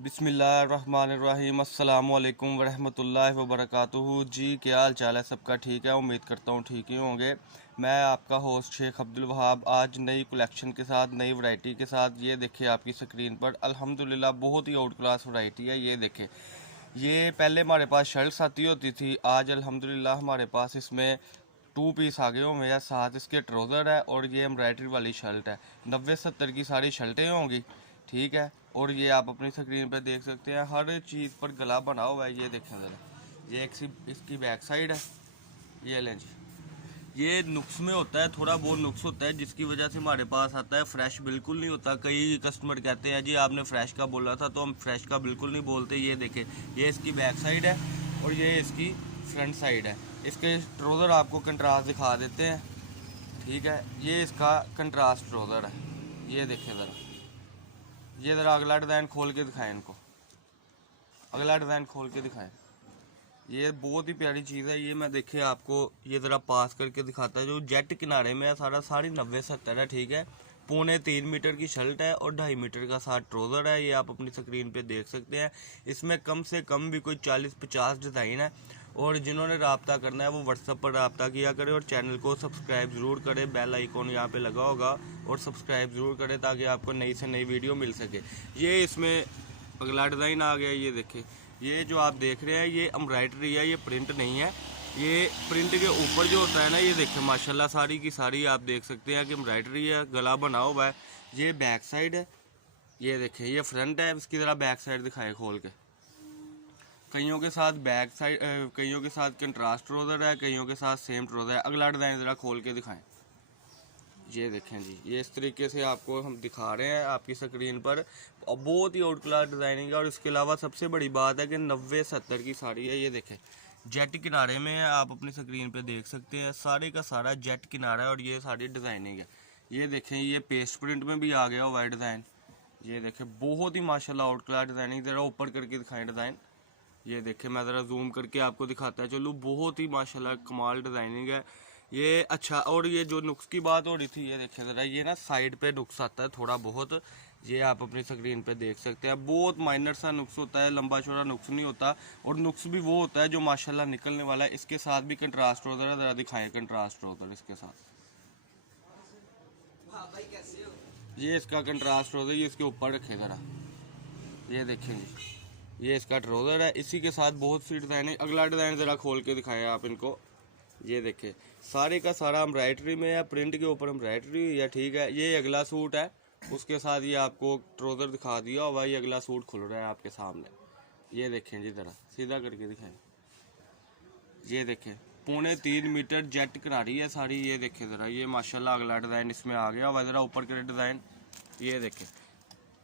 बिस्मिल्लाहिर्रहमानिर्रहीम अस्सलामुअलैकुम वरहमतुल्लाहि वबरकातुहू। जी क्या हाल चाल है सबका? ठीक है, उम्मीद करता हूँ ठीक ही होंगे। मैं आपका होस्ट शेख वहाब आज नई कलेक्शन के साथ, नई वैरायटी के साथ। ये देखिए आपकी स्क्रीन पर अल्हम्दुलिल्लाह बहुत ही आउट क्लास वैरायटी है। ये देखें, ये पहले हमारे पास शर्ट्स आती होती थी, आज अल्हम्दुलिल्लाह हमारे पास इसमें 2 पीस आ गए हुए हैं। साथ इसके ट्रोज़र है और ये एम्ब्रॉयडरी वाली शर्ट है। 90-70 की सारी शर्टें होंगी, ठीक है। और ये आप अपनी स्क्रीन पे देख सकते हैं, हर चीज़ पर गला बना हुआ है। ये देखें ज़रा, ये इसकी बैक साइड है। ये लें जी, ये नुक्स में होता है, थोड़ा बहुत नुक्स होता है जिसकी वजह से हमारे पास आता है। फ्रेश बिल्कुल नहीं होता। कई कस्टमर कहते हैं जी आपने फ्रेश का बोला था, तो हम फ्रेश का बिल्कुल नहीं बोलते। ये देखें, ये इसकी बैक साइड है और ये इसकी फ्रंट साइड है। इसके ट्रोज़र आपको कंट्रास्ट दिखा देते हैं, ठीक है। ये इसका कंट्रास्ट ट्रोज़र है। ये देखें ज़रा, ये ज़रा अगला डिज़ाइन खोल के दिखाएं इनको, अगला डिज़ाइन खोल के दिखाएं। ये बहुत ही प्यारी चीज़ है। ये मैं देखे आपको ये ज़रा पास करके दिखाता है। जो जेट किनारे में है सारा, सारी 90-70 है, ठीक है। 3.25 मीटर की शर्ट है और 2.5 मीटर का साथ ट्रोज़र है। ये आप अपनी स्क्रीन पे देख सकते हैं। इसमें कम से कम भी कोई 40-50 डिज़ाइन है। और जिन्होंने रब्ता करना है वो व्हाट्सएप पर रब्ता किया करे और चैनल को सब्सक्राइब ज़रूर करें। बेल आइकॉन यहाँ पे लगा होगा और सब्सक्राइब ज़रूर करें ताकि आपको नई से नई वीडियो मिल सके। ये इसमें अगला डिज़ाइन आ गया। ये देखें, ये जो आप देख रहे हैं ये एम्ब्रॉयडरी है, ये प्रिंट नहीं है। ये प्रिंट के ऊपर जो होता है ना, ये देखें माशाल्लाह सारी की सारी आप देख सकते हैं कि एम्ब्रॉयडरी है, गला बना हुआ है। ये बैक साइड है, ये देखें, ये फ्रंट है। इसकी ज़रा बैक साइड दिखाएं खोल के। कईयों के साथ बैक साइड, कईयों के साथ कंट्रास्ट ट्रोज़र है, कईयों के साथ सेम ट्रोज़र है। अगला डिज़ाइन ज़रा खोल के दिखाएं। ये देखें जी, ये इस तरीके से आपको हम दिखा रहे हैं आपकी स्क्रीन पर। और बहुत ही आउट क्लास डिज़ाइनिंग है। और इसके अलावा सबसे बड़ी बात है कि 90-70 की साड़ी है। ये देखें, जेट किनारे में है, आप अपनी स्क्रीन पे देख सकते हैं। सारे का सारा जेट किनारा है और ये सारी डिज़ाइनिंग है। ये देखें, ये पेस्ट प्रिंट में भी आ गया हुआ है डिज़ाइन। ये देखें, बहुत ही माशाल्लाह आउट क्लास डिज़ाइनिंग। ज़रा ऊपर करके दिखाएं डिज़ाइन। ये देखें, मैं ज़रा जूम करके आपको दिखाता है चलो। बहुत ही माशाल्लाह कमाल डिज़ाइनिंग है ये। अच्छा, और ये जो नुक्स की बात हो रही थी, ये देखें ज़रा, ये ना साइड पे नुक्स आता है थोड़ा बहुत। ये आप अपनी स्क्रीन पे देख सकते हैं। बहुत माइनर सा नुक्स होता है, लंबा चौड़ा नुक्स नहीं होता। और नुक्स भी वो होता है जो माशाल्लाह निकलने वाला है। इसके साथ भी कंट्रास्ट ट्रोज़र है, ज़रा दिखाएं कंट्रास्ट ट्रोज़र इसके साथ। ये इसका कंट्रास्ट ट्रोज़र, ये इसके ऊपर रखे ज़रा, ये देखेंगे, ये इसका ट्रोज़र है। इसी के साथ बहुत सी डिज़ाइन है। अगला डिज़ाइन ज़रा खोल के दिखाएं आप इनको। ये देखें, सारे का सारा एम्ब्रॉयडरी में है, प्रिंट के ऊपर एम्ब्रॉयडरी है, ठीक है। ये अगला सूट है, उसके साथ ये आपको ट्रोज़र दिखा दिया हुआ। ये अगला सूट खुल रहा है आपके सामने। ये देखें जी, ज़रा सीधा करके दिखाएं। ये देखें, 3.25 मीटर जेट किनारी है साड़ी। ये देखें ज़रा, ये माशाल्लाह अगला डिज़ाइन इसमें आ गया हुआ। ज़रा ऊपर के डिज़ाइन ये देखें,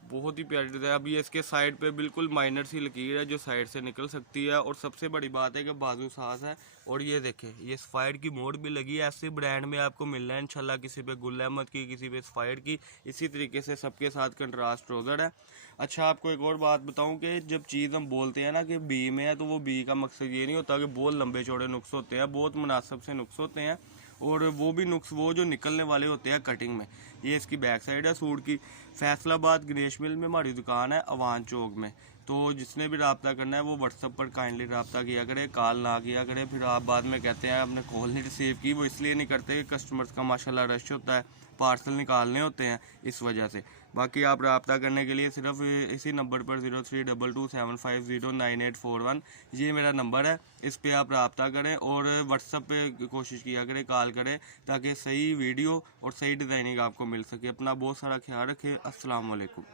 बहुत ही प्यारी डिज़ाइन। अब ये इसके साइड पे बिल्कुल माइनर सी लकीर है जो साइड से निकल सकती है। और सबसे बड़ी बात है कि बाजू साज है। और ये देखें, ये सफ़ाइड की मोड भी लगी है। ऐसे ब्रांड में आपको मिल रहा है इंशाल्लाह, किसी पे गुल अहमद की, किसी पे सफ़ाइड की। इसी तरीके से सबके साथ कंट्रास्ट ट्रोज़र है। अच्छा, आपको एक और बात बताऊँ कि जब चीज़ हम बोलते हैं ना कि बी में है, तो वो बी का मकसद ये नहीं होता कि बहुत लंबे चौड़े नुक्स होते हैं, बहुत मुनासिब से नुक्स होते हैं। और वो भी नुक्स वो जो निकलने वाले होते हैं कटिंग में। ये इसकी बैक साइड है सूट की। फैसलाबाद गणेश मिल में हमारी दुकान है, अवान चौक में। तो जिसने भी रब्ता करना है वो व्हाट्सएप पर काइंडली रब्ता किया करे, कॉल ना किया करे। फिर आप बाद में कहते हैं आपने कॉल नहीं रिसीव की। वो इसलिए नहीं करते कि कस्टमर्स का माशाल्लाह रश होता है, पार्सल निकालने होते हैं, इस वजह से। बाकी आप रब्ता करने के लिए सिर्फ इसी नंबर पर 032275098841 ये मेरा नंबर है, इस पर आप रब्ता करें। और व्हाट्सएप पे कोशिश किया करें, कॉल करें, ताकि सही वीडियो और सही डिज़ाइनिंग आपको मिल सके। अपना बहुत सारा ख्याल रखें। अस्सलाम वालेकुम।